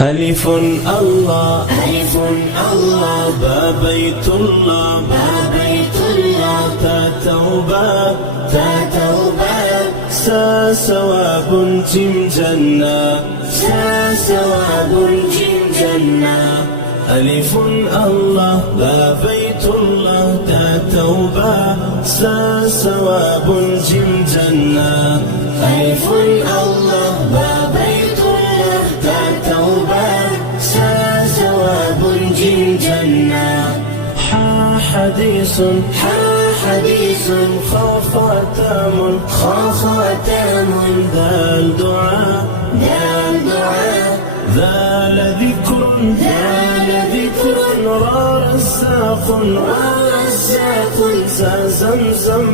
ألف الله ألف الله با بيت الله با بيت الله تا توبة تا توبة سا ثواب جيم جنة سا ثواب جيم جنة ألف الله با بيت الله تا توبة سا ثواب جيم جنة ألف الله با بيت الله تا توبة سا ثواب جيم جنة حا حديث خا خاتم ذال دعاء ذال ذكر را رزاق سا زمزم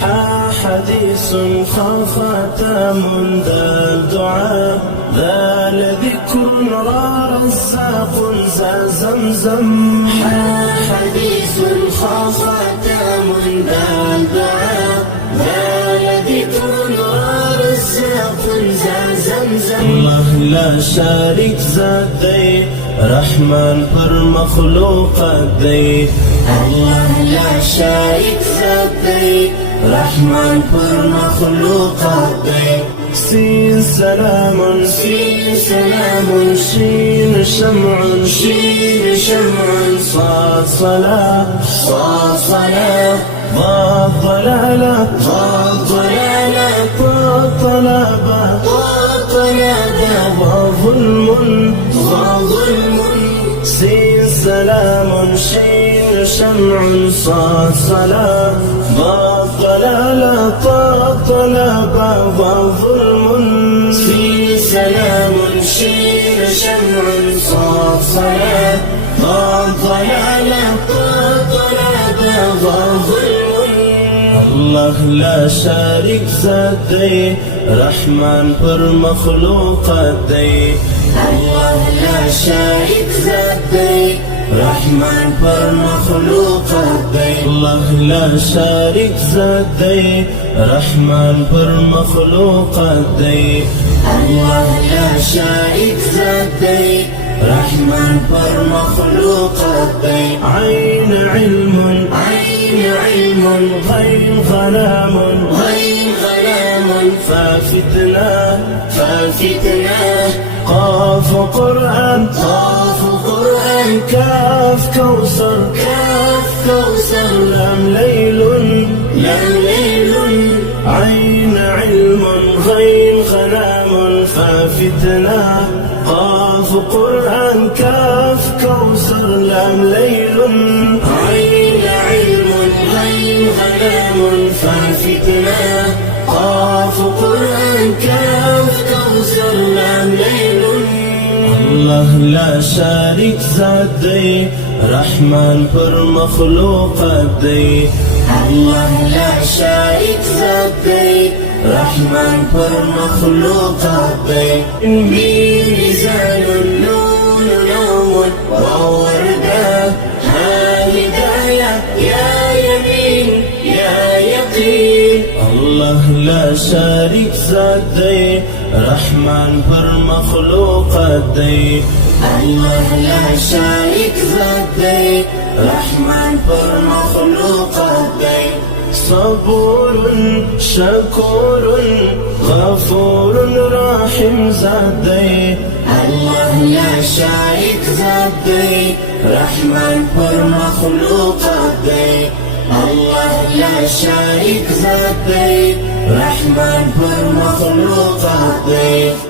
حا حديث خا خاتم ذال دعاء ذال ذكر را رزاق سا زمزم حا حديث خا خاتم ذال دعاء ذال ذكر را رزاق سا زمزم الله لا شارك ذات دی رحمان پر مخلوقات دی الله لا شارك ذات دی رحمان پر مخلوقات دی سين سلام شين شمع صاد صلاة ضاد ضلالة طلبة وظلم سين سلام شين شمع صاد صلاة ضاد ضلالة طلبة وظلم سين سلام شين شمع صاد صلاة ضاد ضلالة طلبة وظلم الله لا شارك ذات دی رحمان پر مخلوقات دی الله لا شارك ذات دی رحمان پر مخلوقات دی الله لا شارك ذات دی رحمان پر مخلوقات دی الله لا شارك ذات دی رحمان پر مخلوقات دی عين علم غير غلام ففتنة قاف قرآن كاف كوثر لام ليل عين علم غير غلام ففتنة قاف قرآن كاف كوثر لام ليل عين علم غير غلام ففتنة قاف قرآن كاف كوثر لام ليل الله لا شارك ذات دی رحمان پر مخلوقات دی الله لا شارك ذات دی رحمان پر مخلوقات دی ميزان نون نوم ووردة ها هداية يا يمين يا يقين الله لا شارك ذات دی رحمان پر مخلوقات دی الله لا شارك ذات دی رحمان پر مخلوقات دی صبور شكور غفور راحم ذات دی الله لا شارك ذات دی رحمان پر مخلوقات دی الله لا شارك ذات دی رحمان پر مخلوقات دی